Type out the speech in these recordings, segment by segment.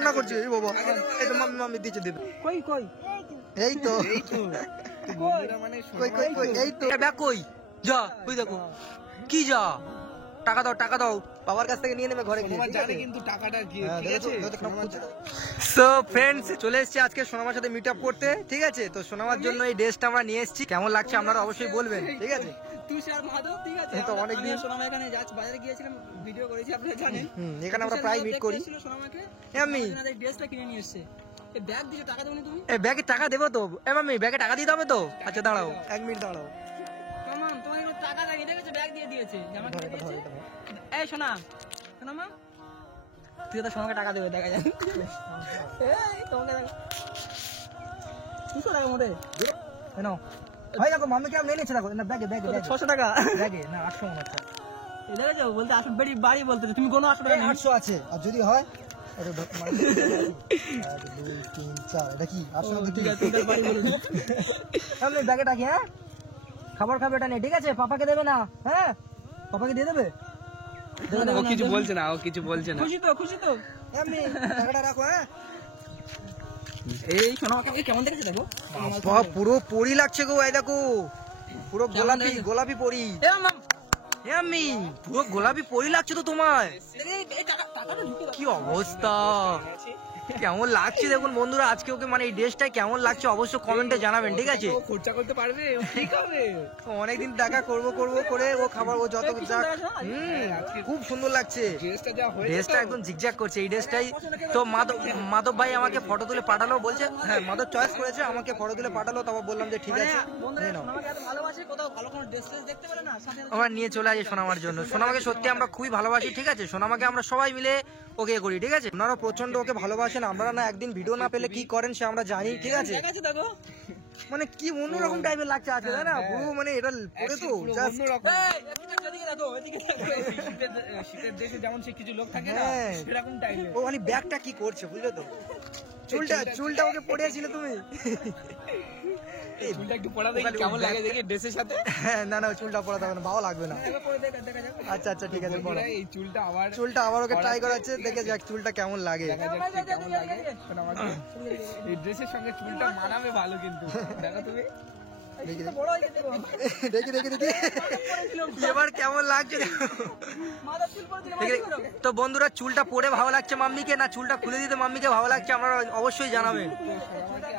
কান্না করছে এই বাবা, এই তো মাম্মি মাম্মি দিচ্ছে দিবে, কই কই এই তো মানে কই কই কই, এই তো ব্যাগ কই, যা ওই দেখো কি, যা টাকা দাও টাকা দাও, বাবার কাছ থেকে নিয়ে নেবে ঘরে গিয়ে, ঠিক আছে? কিন্তু টাকাটা কি ঠিক আছে। সো ফ্রেন্ডস, চলে এসেছি আজকে সোনামার সাথে মিট আপ করতে, ঠিক আছে? তো সোনামার জন্য এই ড্রেসটা আমরা নিয়ে এসেছি, কেমন লাগছে আপনারা অবশ্যই বলবেন, ঠিক আছে? তুষার মাধব, ঠিক আছে? তো অনেকদিন সোনামা এখানে যাচ্ছি, বাজারে গিয়েছিলাম, ভিডিও করেছি, আপনারা জানেন। এখানে আমরা প্রায় মিট করি। সোনামাকে আমি এই ড্রেসটা কিনে নিয়ে এসেছে। এই ব্যাগ দিয়ে টাকা দেবনি তুমি? এই ব্যাগে টাকা দেবো তো, এ মাম্মি ব্যাগে টাকা দিতে হবে তো। আচ্ছা দাঁড়াও 1 মিনিট দাঁড়াও। মামা তোমার কোনো টাকা দেয়নি, দেখেছো? ব্যাগ দিয়ে দিয়েছে, জামা কিনে দিয়েছে। এই সোনা, সোনামা তুই তো সোনাকে টাকা দেবে, দেখা যায়। এই তোমাকে টাকা 200 টাকা মোটে নাও ভাই, দেখো মাম্মিকে আমি নিয়ে নিচ্ছি, দেখো না ব্যাগে ব্যাগে 600 টাকা ব্যাগে, না 800 মনে হচ্ছে। এই দেখেছো, বলতে আসলে বাড়ি বলতে তুমি কোনো 800 টাকা 800 আছে, আর যদি হয় এটা 1 2 3 4, এটা কি 800 ঠিক আছে, তুমি বাড়ি বলে দিও। আমি ব্যাগে টাকি, হ্যাঁ খাবার খাবে এটা নেই, ঠিক আছে? পাপাকে দেবে না, হ্যাঁ পাপাকে দিয়ে দেবে। ও কিছু বলছে না, ও কিছু বলছে না। খুশি তো আমি টাকাটা রাখো, হ্যাঁ। এই সোনামাকে কেমন দেখেছো দেখো, বাবা পুরো পরি লাগছে গো, এই দেখো পুরো গোলাপি গোলাপি পরি, এ মাম আমি পুরো গোলাপি পরি লাগছে তো তোমার, এই টাকাটা ঢুকে দাও। কি অবস্থা, কেমন লাগছে দেখুন বন্ধুরা আজকে ওকে, মানে এই ড্রেসটা কেমন লাগছে অবশ্যই কমেন্টে জানাবেন, ঠিক আছে? ও খরচা করতে পারবে, ও কি খাবে? অনেকদিন দেখা করব করে ও খাবার, ও যত যাক, খুব সুন্দর লাগছে ড্রেসটা যা হয়েছে, ড্রেসটা একদম ঝিকঝাক করছে এই ড্রেসটাই। তো মাধব ভাই আমাকে ফটো তুলে পাঠালো, বলছে হ্যাঁ মাধব চয়েস করেছে, আমাকে ফটো তুলে পাঠালো, তারপর বললাম যে ঠিক আছে নিয়ে নাও। সোনামাকে এত ভালোবাসে, কোথাও ভালো কোনো ড্রেস দেখতে পেলে না, সাথে আমরা নিয়ে চলে আসি সোনামার জন্য। সোনামাকে সত্যি আমরা খুবই ভালোবাসি, ঠিক আছে? সোনামাকে আমরা সবাই মিলে ওকে করি, ঠিক আছে? আপনারা প্রচন্ড ওকে ভালোবাসেন, আমরা না একদিন ভিডিও না পেলে কি করেন সে আমরা জানি, ঠিক আছে? দেখেছো দেখো, মানে কি অন্যরকম টাইপের লাগছে আছে, তাই না? পুরো মানে এটা পরে তো জাস্ট এদিকে দেখো, এদিকে দেখো। শীতের দেশে যেমন সে কিছু লোক থাকে না, হ্যাঁ। সেরকম টাইপের। ও মানে ব্যাগটা কি করছে বুঝলে তো, চুলটা ওকে পড়িয়েছিল তুমি। এই চুলটা একটু পড়া দেখি কেমন লাগে, দেখি ড্রেসের সাথে। হ্যাঁ না না চুলটা পড়াতে হবে না, ভালো লাগবে না। এবার পরে দেখা যাক। আচ্ছা আচ্ছা ঠিক আছে, পড়ো। এই চুলটা আবার ওকে ট্রাই করাচ্ছে, দেখে যাক চুলটা কেমন লাগে। দেখা যাক কেমন লাগে। এই ড্রেসের সঙ্গে চুলটা মানাবে ভালো, কিন্তু দেখো তুমি দেখি বড় হয়ে গেছে গো। দেখি দেখি দেখি এবার কেমন লাগছে দেখো। মাথা চুল পড়েছিল, দেখি। তো বন্ধুরা চুলটা পরে ভালো লাগছে মাম্মিকে, না চুলটা খুলে দিতে মাম্মিকে ভালো লাগছে, আমরা অবশ্যই জানাবেন।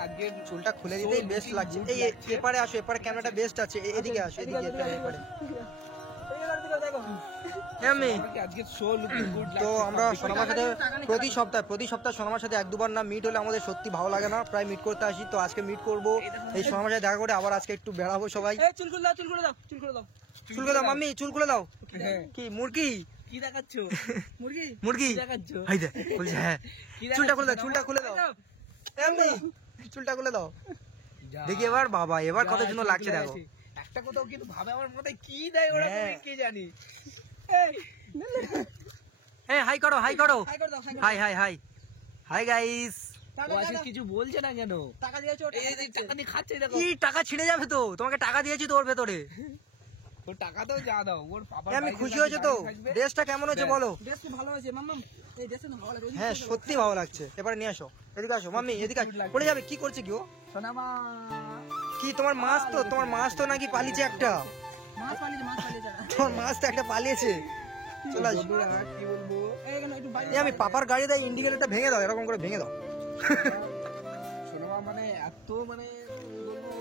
আজকে চুলটা খুলে দিতেই বেস্ট লাগছে। এই এপারে আসো, এপারে ক্যামেরাটা বেস্ট আছে, এদিকে আসো, এদিকে এপারে। আমি আজকে শো লুকিং গুড তো আমরা সোনামার সাথে প্রতি সপ্তাহ সোনামার সাথে 1-2 বার না মিট হলে আমাদের সত্যি ভালো লাগে না, প্রায় মিট করতে আসি। তো আজকে মিট করব, এই সোনামার সাথে দেখা করে আবার আজকে একটু বেড়াবো সবাই। এই চুল খুলে দাও, চুল খুলে দাও, চুল খুলে দাও, চুল খুলে দাও মাম্মি, চুল খুলে দাও। কি মুরগি কি দেখাচ্ছ? মুরগি মুরগি দেখাচ্ছ? হাই দে বলছে হ্যাঁ, চুলটা খুলে দাও, চুলটা খুলে দাও এমনি, চুলটা খুলে দাও। দেখি এবার বাবা, এবার কত সুন্দর লাগছে দেখো। একটা কোথাও কিন্তু ভাবে আমার মাথায় কি দেয় ওরা, কি জানি। এই হাই করো, হাই করো, হাই করে দাও, hi hi hi hi guys. ও আজকে কিছু বলছে না কেন? টাকা দিয়েছো, এই টাকা দিয়ে খাচ্ছে দেখো। কি টাকা ছিঁড়ে যাবে তো, তোমাকে টাকা দিয়েছি তো ওর ভেতরে। ওর টাকা তো যা দাও, ওর পাপা। আমি খুশি হয়েছে তো, ড্রেসটা কেমন হয়েছে বলো? ড্রেস খুব ভালো হয়েছে মাম্মা, এই ড্রেসটা ভালো লাগে। হ্যাঁ সত্যি ভালো লাগছে। এবারে নিয়ে আসো, এদিকে আসো মাম্মি, এদিকে পড়ে যাবে। কি করছে কি ও? সোনামা কি তোমার মাছ তো নাকি পালিয়েছে একটা, মাছ পালিয়েছে। তোমার মাছ তো একটা পালিয়েছে। চলে আসো। কি বলবো, এইখানে একটু বাইরে। আমি পাপার গাড়ি দেয় ইন্ডিকেটরটা ভেঙে দাও, এরকম করে ভেঙে দাও। সোনামা মানে এত মানে বলবো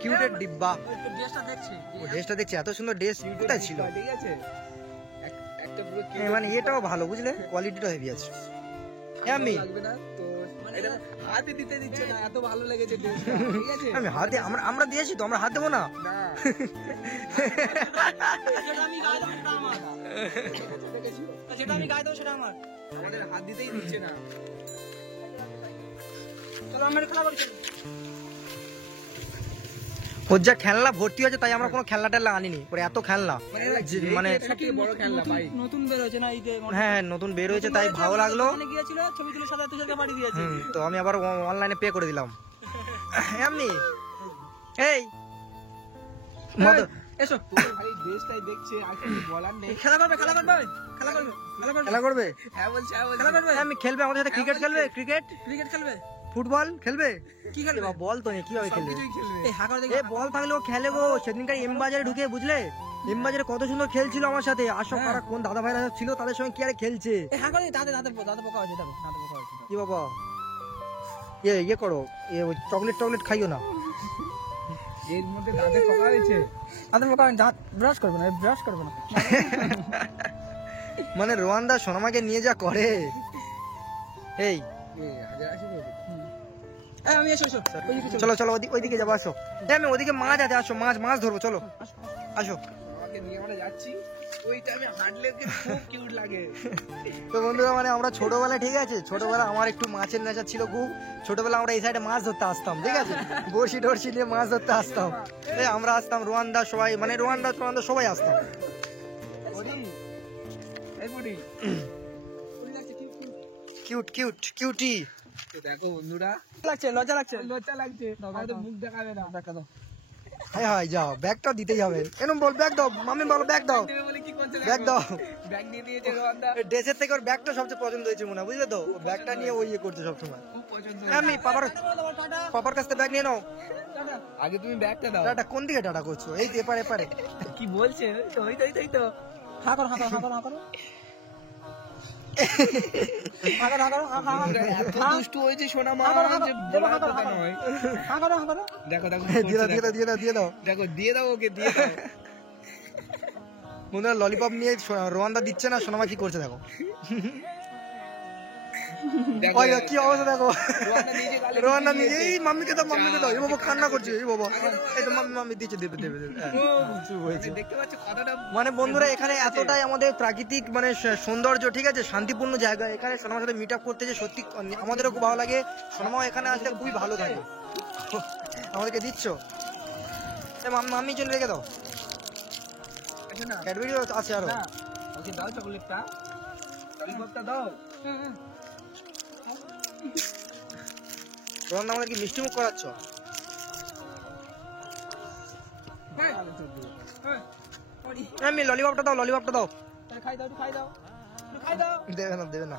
কিউটের ডিব্বা। একটু ড্রেসটা দেখছি, ও ড্রেসটা দেখছি, এত সুন্দর ড্রেস কোথায় ছিল? ঠিক আছে, একটা পুরো মানে এটাও ভালো বুঝলে, কোয়ালিটিটা হেভি আছে। আমি লাগবে না তো, এটা হাতে দিতে দিচ্ছে না, এত ভালো লেগেছে ড্রেসটা, ঠিক আছে? আমি হাতে, আমরা দিয়েছি তো, আমরা হাত দেবো না। না যেটা আমি গায়ে দেবো সেটা আমার, যেটা আমি গায়ে দেবো সেটা আমার, আমাদের হাত দিতেই দিচ্ছে না। চলো আমরা খেলা করি। ওর যা খেলনা ভর্তি হয়েছে, তাই আমরা কোনো খেলনা টেলনা আনিনি, ওর এত খেলনা মানে বড় খেলনা ভাই, নতুন বের হয়েছে না, এই যে হ্যাঁ নতুন বের হয়েছে তাই ভালো লাগলো। গিয়েছিল ছবি তুলে সাদা তুষারকে বাড়ি দিয়েছে। তো আমি আবার অনলাইনে পে করে দিলাম। এমনি এই এসো ভাই দেশটাই দেখছে আর কিছু বলার নেই। খেলা করবে খেলা করবে খেলা করবে খেলা করবে খেলা করবে হ্যাঁ বলছে খেলা করবে আমি খেলবে আমাদের সাথে ক্রিকেট খেলবে ক্রিকেট ক্রিকেট খেলবে ফুটবল খেলবে কি খেলবে বল তো নেই কিভাবে খেলবে কিছুই খেলবে। এই হাঁকার দেখি এ বল থাকলে ও খেলে গো সেদিনকার এম বাজারে ঢুকে বুঝলে এম বাজারে কত সুন্দর খেলছিল আমার সাথে আসো হ্যাঁ। কারা কোন দাদা ভাইরা ছিল তাদের সঙ্গে কি আরে খেলছে এই হাঁকার দেখি দাঁতে দাঁতে দাঁতে পোকা হয়েছে দেখো দাঁতে পোকা হয়েছে কি বাবা ইয়ে করো চকলেট টকলেট খাইও না এর মধ্যে দাঁতে পোকা হয়েছে। দাঁতে পোকা হয়নি, দাঁত ব্রাশ করবে না ব্রাশ করবে না মানে রোয়ানদা সোনামাকে নিয়ে যা করে এই আগে আসি বলবো। এই আমি এসো এসো ওইদিকে চলো। চলো চলো ওইদিকে যাবো আসো এই আমি ওদিকে মাছ আছে আসো মাছ ধরবো চলো আসো আমাকে নিয়ে আমরা যাচ্ছি ওই টাইমে হাঁটলে ওকে খুব কিউট লাগে। তো বন্ধুরা মানে আমরা ছোটবেলায় ঠিক আছে ছোটবেলা আমার একটু মাছের নেশা ছিল খুব ছোটবেলা আমরা এই সাইডে মাছ ধরতে আসতাম ঠিক আছে বড়শি টর্শি নিয়ে মাছ ধরতে আসতাম এই আমরা আসতাম রোয়ানদা সবাই মানে রোয়ানদা সবাই আসতাম বুড়ি এই বুড়ি কিউটি তো দেখো বন্ধুরা লাগছে লজ্জা লাগছে লজ্জা লাগছে আমাদের মুখ দেখাবে না। দেখা দাও হাই যাও ব্যাগটা দিতে যাবে এরকম বল ব্যাগ দাও মামি বলো ব্যাগ দাও দেবে বলে কি করছে ব্যাগ দাও ব্যাগ দিয়ে দিয়েছে রোয়ান্দা। ড্রেসের থেকে ওর ব্যাগটা সবচেয়ে পছন্দ হয়েছে মনে হয় বুঝলে তো ও ব্যাগটা নিয়ে ওই ইয়ে করতে সবসময় খুব পছন্দ। আমি পাপার কাছ থেকে ব্যাগ নিয়ে নাও আগে তুমি ব্যাগটা দাও। টাটা কোন দিকে টাটা করছো এই তো এপারে কি বলছে ওই তো ওই তো হাঁ করো হাঁ করো হাঁ করো হাঁ করো হাঁ করো হাঁ করো হাঁ করো এত দুষ্টু হয়েছে সোনা মা যে বলার কথা নয়। হাঁ করো হাঁ করো দেখো দেখো দিয়ে দাও দেখো দিয়ে দাও ওকে দিয়ে দাও। বন্ধুরা ললিপপ নিয়ে রোয়ানদা দিচ্ছে না সোনামা কি করছে দেখো দেখো ওই কি অবস্থা দেখো রোয়ান্দা নিজে গালে রোয়ানদা নিয়ে এই মাম্মিকে দাও এই বাবা কান্না করছে এই বাবা এই তো মাম্মি দিচ্ছে দেবে হ্যাঁ, শুরু হয়েছে। দেখতে পাচ্ছ কতটা মানে বন্ধুরা এখানে এতটাই আমাদের প্রাকৃতিক মানে সৌন্দর্য ঠিক আছে শান্তিপূর্ণ জায়গা এখানে সোনামার সাথে মিট আপ করতে যে সত্যি আমাদেরও খুব ভালো লাগে সোনামাও এখানে আসলে খুবই ভালো থাকে আমাদেরকে দিচ্ছ মাম্মি চলে রেখে দাও আছে না ক্যাডবেরি আছে আরো না ওকে দাও চকলেটটা ললিপপটা দাও। রোহান আমাদের কি মিষ্টি মুখ করাচ্ছ আমি ললিপপটা দাও খাই দাও খাই দাও খাই দাও দেবে না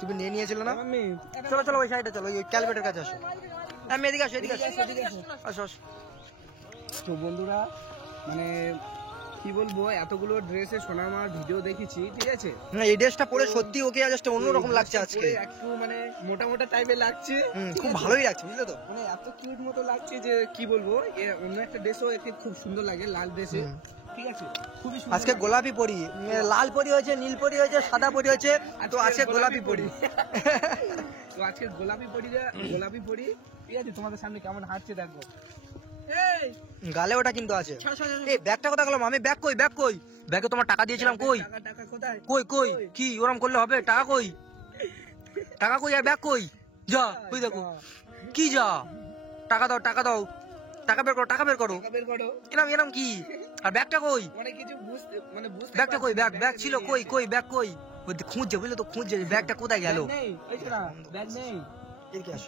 তুমি নিয়ে নিয়েছিল না মাম্মি চলো ওই সাইডে চলো ওই ক্যালকুলেটর কাছে আসো আমি এদিকে আসো আসো তো বন্ধুরা মানে কি বলবো এতগুলো ড্রেসে সোনামার ভিডিও দেখেছি ঠিক আছে না এই ড্রেসটা পরে সত্যি ওকে জাস্ট অন্যরকম লাগছে আজকে পরে একটু মানে মোটা মোটা টাইপের লাগছে খুব ভালোই লাগছে বুঝলে তো মানে এত কিউট মতো লাগছে যে কি বলবো অন্য একটা ড্রেসও একে খুব সুন্দর লাগে লাল ড্রেসে ঠিক আছে খুবই সুন্দর আজকে গোলাপি পরি লাল পরি হয়েছে নীল পরি হয়েছে সাদা পরি হয়েছে তো আজকে গোলাপি পরি তো আজকে গোলাপি পরি ঠিক আছে তোমাদের সামনে কেমন হাঁটছে দেখো এই গালে ওটা কিন্তু আছে এই ব্যাগটা কোথায় গেল মামি ব্যাগ কই ব্যাগে তোমার টাকা দিয়েছিলাম কই টাকা টাকা কোথায় কই কি ওরম করলে হবে টাকা কই আর ব্যাগ কই যা ওই দেখো কি যা টাকা দাও টাকা বের করো টাকা বের করো এরম কি আর ব্যাগটা কই অনেক কিছু বুঝতে ব্যাগটা কই ব্যাগ ছিল কই ব্যাগ কই ওই খুঁজছে বুঝলে তো খুঁজছে ব্যাগটা কোথায় গেল নেই এই তো না ব্যাগ নেই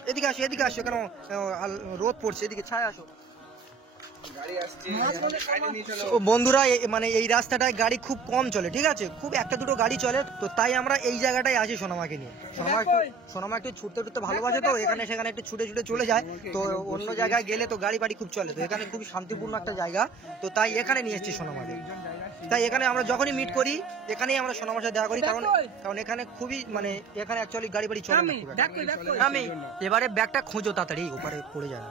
এদিকে আসো কেন রোদ পড়ছে এদিকে ছায় আসো গাড়ি আসছে গাড়ি নিয়ে চলো ও বন্ধুরা মানে এই রাস্তাটায় গাড়ি খুব কম চলে ঠিক আছে খুব একটা দুটো গাড়ি চলে তো তাই আমরা এই জায়গাটায় আছি সোনামাকে নিয়ে সোনামা একটু ছুটতে ভালোবাসে তো এখানে সেখানে একটু ছুটে চলে যায় তো অন্য জায়গায় গেলে তো গাড়ি বাড়ি খুব চলে তো এখানে খুবই শান্তিপূর্ণ একটা জায়গা তো তাই এখানে নিয়ে এসেছি সোনামাকে তাই এখানে আমরা যখনই মিট করি এখানেই আমরা সোনামার সাথে দেখা করি কারণ এখানে খুবই মানে এখানে অ্যাকচুয়ালি গাড়ি বাড়ি চলে না খুব একটা। আমি এবারে ব্যাগটা খোঁজো তাড়াতাড়ি ওপারে পড়ে যায়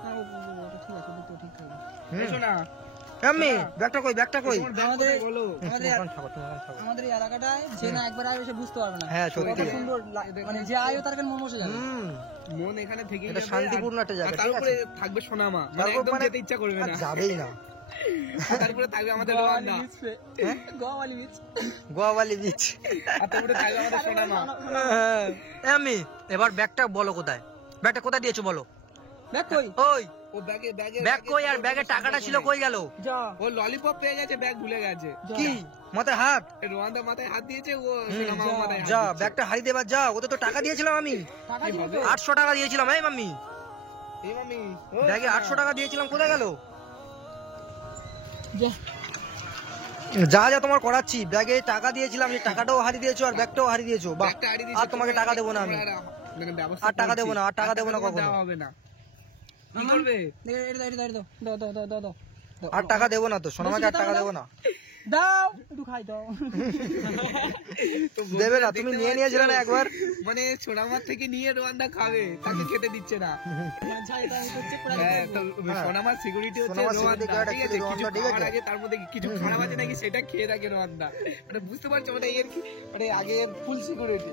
এসো না আমি ব্যাগটা কই আমাদের বলো আমাদের এই এলাকাটায় যে না একবার আয় এসে বুঝতে পারবে না হ্যাঁ সত্যি কত সুন্দর মানে যে আয়ও তার মন বসে যাবে মন এখানে থেকে এটা শান্তিপূর্ণ একটা জায়গা ঠিক তারপরে আছে থাকবে সোনামা মানে তারপর একদম মানে যেতে ইচ্ছা করবে আর না যাবেই না তারপরে থাকবে আমাদের রোয়ান্দা গোয়াওয়ালি বিচ গোয়াওয়ালি বিচ আর তারপরে থাকবে আমাদের সোনামা আমি এবার ব্যাগটা বলো কোথায় দিয়েছো বলো দেখ কই ওই ও ব্যাগে ব্যাগ কই আর ব্যাগের টাকাটা ছিল কই গেল যা ও ললিপপ পেয়ে গেছে ব্যাগ ভুলে গেছে কি মাথায় হাত রোয়ান্দা মাথায় হাত দিয়েছে ও সোনামা মাথায় হাত যা দিয়েছে। ব্যাগটা হারিয়ে দেবার যা ওদের তো টাকা দিয়েছিলাম আমি টাকা দিবি তো 800 টাকা দিয়েছিলাম এই মাম্মি এই মামি ব্যাগে 800 টাকা দিয়েছিলাম কোথায় গেল যা যা যা তোমার করাচ্ছি, ব্যাগে টাকা দিয়েছিলাম, সেই টাকাটাও হারিয়ে দিয়েছো আর ব্যাগটাও হারিয়ে দিয়েছো। বাহ, একটা আইডি দিয়েছে, আর তোমাকে টাকা দেবো না আমি, মানে ব্যবস্থা আর টাকা করছি। দেবো না, আর টাকা দেবো না কখনো। দেওয়া হবে না। কি করবে? দাও আর টাকা দেবো না তো, সোনামাকে আর টাকা দেবো না। দাও একটু খাই দাও। তো দেবে না, বন্ধুরা তুমি দেখতে নিয়ে নিয়েছিলে না পাচ্ছো? একবার। মানে সোনামার থেকে নিয়ে রোয়ান্দা খাবে, তাকে খেতে দিচ্ছে না। হ্যাঁ, তো সোনামার সিকিউরিটি হচ্ছে সোনামার রোয়ান্দা, security guard ঠিক আছে? actually কিছু রোয়ান্দা, ঠিক খাওয়ার আছে? আগে তার মধ্যে কিছু খারাপ আছে নাকি সেটা খেয়ে থাকে রোয়ান্দা। মানে বুঝতে পারছো, মানে এর মানে আগের ফুল সিকিউরিটি।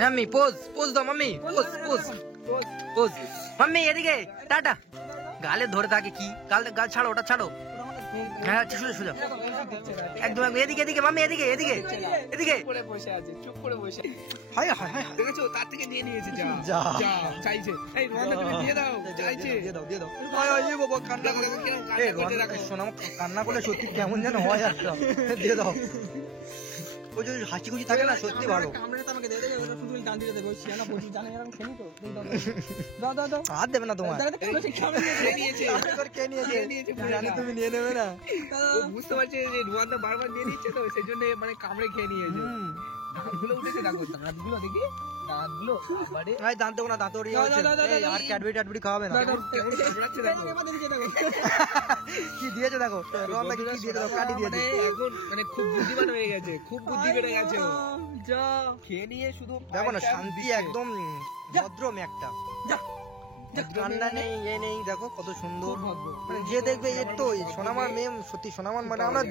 মাম্মি পোজ দাও, মাম্মি পোজ। মাম্মি এদিকে টাটা। গালে ধরে থাকে কি, গাল ছাড়ো, ওটা ছাড়ো। হ্যাঁ সোজা একদম এদিকে মাম্মি, এদিকে করে বসে আছে, চুপ করে বসে আছে। হায় হায় হায়। দেখেছো, তার থেকে নিয়ে নিয়েছে। যা। যা চাইছে, এই রোয়ান্দা তুমি দিয়ে দাও, চাইছে। দিয়ে দাও। আয় আয় বাবা, কান্না করে। দেখো কিরকম এই কান্না করছে, দেখো। সোনামা কান্না করলে সত্যি কেমন যেন হয় একটা। দিয়ে দাও। ও যদি হাসি খুশি থাকে না সত্যি ভালো। হাত দেবে না তোমার। খেয়ে নিয়েছে। কে নিয়েছে? খেয়ে নিয়েছে পুরো। জানি তুমি নিয়ে নেবে না। ও বুঝতে পারছে যে রোয়ান্দা বারবার নিয়ে নিচ্ছে, তো সেই জন্য মানে কামড়ে খেয়ে নিয়েছে। দাঁতগুলো উঠেছে, দেখো দাঁতগুলো দেখি, দাঁতগুলো আবারে ভাই দাঁত দেবো না, দাঁত ওর ইয়ে হচ্ছে। এই, আর ক্যাডবেরি খাওয়াবে না। কেমন কামড়াচ্ছে দেখো। কি দিয়েছে দেখো, রোয়ান্দা কি দিয়েছে দেখো, কাটি মানে দিয়েছে। এখন মানে খুব বুদ্ধিমান হয়ে গেছে, খুব বুদ্ধি বেড়ে গেছে ও। খেয়ে নিয়ে শুধু দেখো না, পায়ের টান শান্তি দিচ্ছে। একদম ভদ্র মেয়েটা। ঠান্ডা নেই, ইয়ে নেই, দেখো কত সুন্দর। মানে যে দেখবে এর তো সোনামার মেয়ে, সত্যি সোনামার। মানে আমরা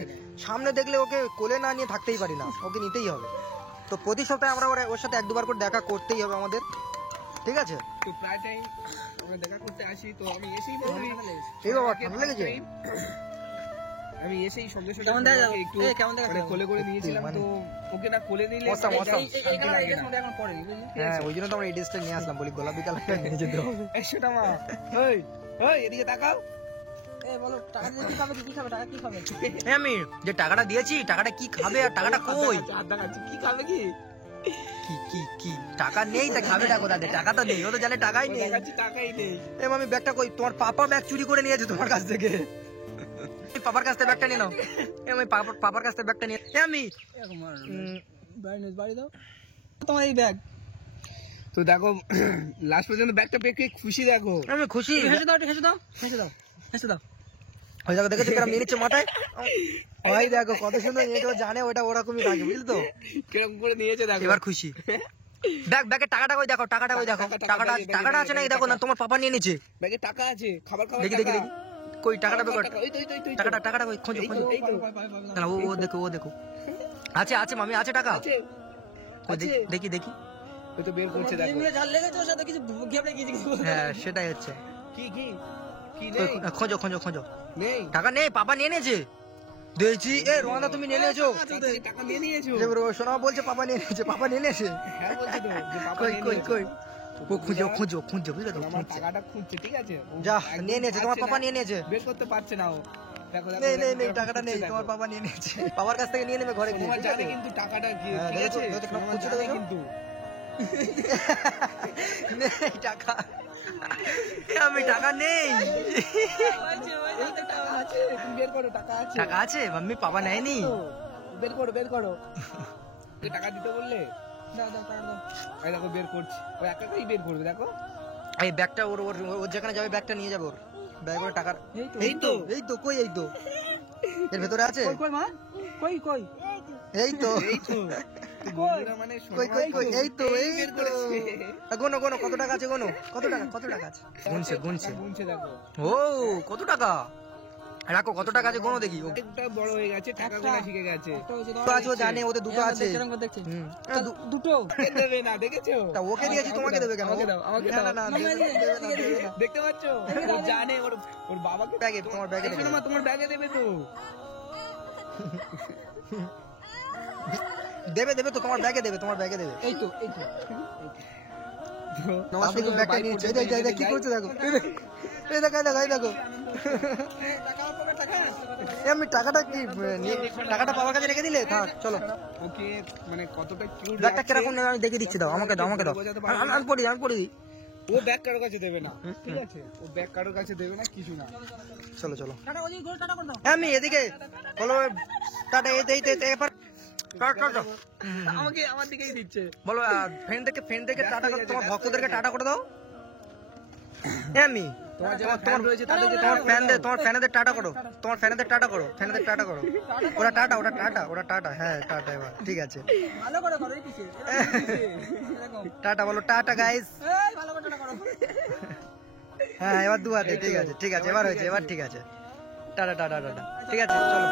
সামনে দেখলে ওকে কোলে না নিয়ে থাকতেই পারি না, ওকে নিতেই হবে। তো প্রতি সপ্তাহে আমরা ওর সাথে এক দুবার করে দেখা করতেই হবে আমাদের, ঠিক আছে? তো প্রায় টাইম আমরা দেখা করতে আসি, তো আমি এসেই বলি, এই বাবা ঠান্ডা লেগেছে। আমি এসেই সঙ্গে সঙ্গে কেমন দেখা সোনামাকে একটু কেমন দেখা মানে কোলে করে নিয়েছিলাম। মানে- তো ওকে না কোলে নিলে অসাম, মানে অসাম। শান্তি লাগে না। হ্যাঁ, ওই জন্য তো আমরা এই ড্রেসটা নিয়ে আসলাম, বলি গোলাপি কালারটা নিয়ে যেতে হবে। এই সোনামা, ওই ওই এদিকে তাকাও। আমি যে টাকাটা দিয়েছি, টাকাটা কি খাবে আর টাকাটা কই? হাত দেখাচ্ছে, কি খাবে কি? কি টাকা নেই, তা খাবেটা কোথা থেকে? টাকা তো নেই, ও তো জানে টাকাই নেই। দেখাচ্ছে টাকাই নেই। এ মামি ব্যাগটা কই? তোমার পাপা ব্যাগ চুরি করে নিয়েছে তোমার কাছ থেকে। পাপার কাছ থেকে ব্যাগটা নিয়ে নাও। এ আমি পাপার কাছ থেকে ব্যাগটা নিয়ে আমি তোমার এই ব্যাগ তো দেখো লাস্ট পর্যন্ত ব্যাগটা পেয়ে খুশি, দেখো আমি খুশি। হেসে দাও ওই দেখো, দেখেছো কিরম নিয়ে নিচ্ছে মাথায়? ওই দেখো কত সুন্দর নিয়েছে, ও জানে ওটা ওরকমই থাকে, বুঝলি তো? কিরকম করে নিয়েছে দেখো। এবার খুশি। ব্যাগের টাকাটা কই দেখো, টাকাটা টাকাটা আছে না? এই দেখো না, তোমার পাপা নিয়ে নিচ্ছে। ব্যাগে টাকা আছে, খাবার খাবার দেখি কই টাকাটা বের কর। ওই তো, ওই তো। টাকাটা কই? খোঁজো। এই তো, না, ও দেখো আছে মামি, আছে টাকা। আছে, কই আছে। দেখি ওই তো বের করছে দেখো। ঝাল লেগেছে ওর সাথে কিছু ঘেপড়ে গিয়েছে হ্যাঁ, সেটাই হচ্ছে। কি কি কি কই, নেই? খোঁজো। নেই, টাকা নেই, পাপা নিয়ে নিয়েছে। দিয়েছি। এ রোয়ান্দা, তুমি নিয়ে নিয়েছো? টাকা নিয়ে নিয়েছো? সোনা বলছে পাপা নিয়ে নিয়েছে, পাপা নিয়ে নিয়েছে। হ্যাঁ বলছে তো যে পাপা কই নিয়ে কই নিয়েছে। কই ও খুঁজো, বুঝলে তো? আমার টাকাটা খুঁজছে, ঠিক আছে? ও যা, একদম নিয়ে নিয়েছে, তোমার পাচ্ছে পাপা না, নিয়ে নিয়েছে। বের করতে পারছে না ও। দেখো নেই, টাকাটা নেই, তোমার পাপা নিয়ে নিয়েছে। পাপার কাছ থেকে নিয়ে নেবে ঘরে গিয়ে, তোমার ঠিক জানে আছে? কিন্তু টাকাটা কি, হ্যাঁ, ঠিক আছে? দেখেছো, তোমার খুঁজে জানে দেখো। কিন্তু। নেই টাকা। আমি টাকা নেই। এই তো টাকা আছে, তুমি বের করো, টাকা আছে। টাকা আছে মাম্মি, পাপা নেয়নি। তো, বের করো। এই টাকা দিতে বললে? দাও এই দেখো বের করছি, ও একাই বের করবে, দেখো। এই ব্যাগটা ওর যেখানে যাবে ব্যাগটা নিয়ে যাবো, ওর ব্যাগ ওর টাকার। এই তো কই? এই তো এর ভেতরে আছে। কই মা কই এই তো বন্ধুরা মানে কই এই তো বের করেছে। গোনো কত টাকা আছে, গোনো কত টাকা আছে। গুনছে দেখো। ও কত টাকা, রাখো কত টাকা আছে গোনো দেখি। একটা বড় হয়ে গেছে, টাকা গোনা শিখে গেছে। দুটো আছে, ও জানে ওদের দুটো আছে। হুম। দুটো দেবে না, দেখেছো? তা ওকে দিয়েছি, তোমাকে দেবে কেন? আমাকে দাও, আমাকে দাও। না, দেবে না। দেখতে পাচ্ছো, ও জানে ওর বাবাকে ব্যাগে, তোমার ব্যাগে এই শোনো মা, তোমার ব্যাগে দেবে তো। দেবে তো, তোমার ব্যাগে দেবে। এই তো আমার সঙ্গে ব্যাগটা নিয়েছে। এই দেখ কি করছে দেখো, এই দেখো। আমি টাকাটা কি টাকাটা পাওয়ার কাছে রেখে দিলে? থাক চলো। ওকে মানে কতটা কিউট ব্যাগটা কিরকম নেবে আমি দেখে দিচ্ছি, দাও আমাকে দাও। আমি পড়ি দিই। ও ব্যাগ কারোর কাছে দেবে না, ঠিক আছে? ও ব্যাগ কারোর কাছে দেবে না, কিছু না। চলো চলো টাটা ওদিকে ঘোর, টাটা করে দাও। আমি এদিকে বলো টাটা এই এবার আমাকে আমার দিকেই দিচ্ছে। বলো ফ্রেন্ডদেরকে টাটা করো, তোমার ভক্তদেরকে টাটা করে দাও। আমি তোমার যারা ফ্যান রয়েছে তাদেরকে তোমার ফ্যানেদের টাটা করো, তোমার ফ্যানেদের টাটা করো, ফ্যানেদের টাটা করো। ওরা টাটা, হ্যাঁ টাটা। এবার ঠিক আছে, ভালো করে করো, এই পিছে এরকম। টাটা বলো, টাটা গাইস। এই ভালো করে টাটা করো। হ্যাঁ এবার দু হাতে, ঠিক আছে এবার হয়েছে, এবার ঠিক আছে। টাটা, ঠিক আছে চলো।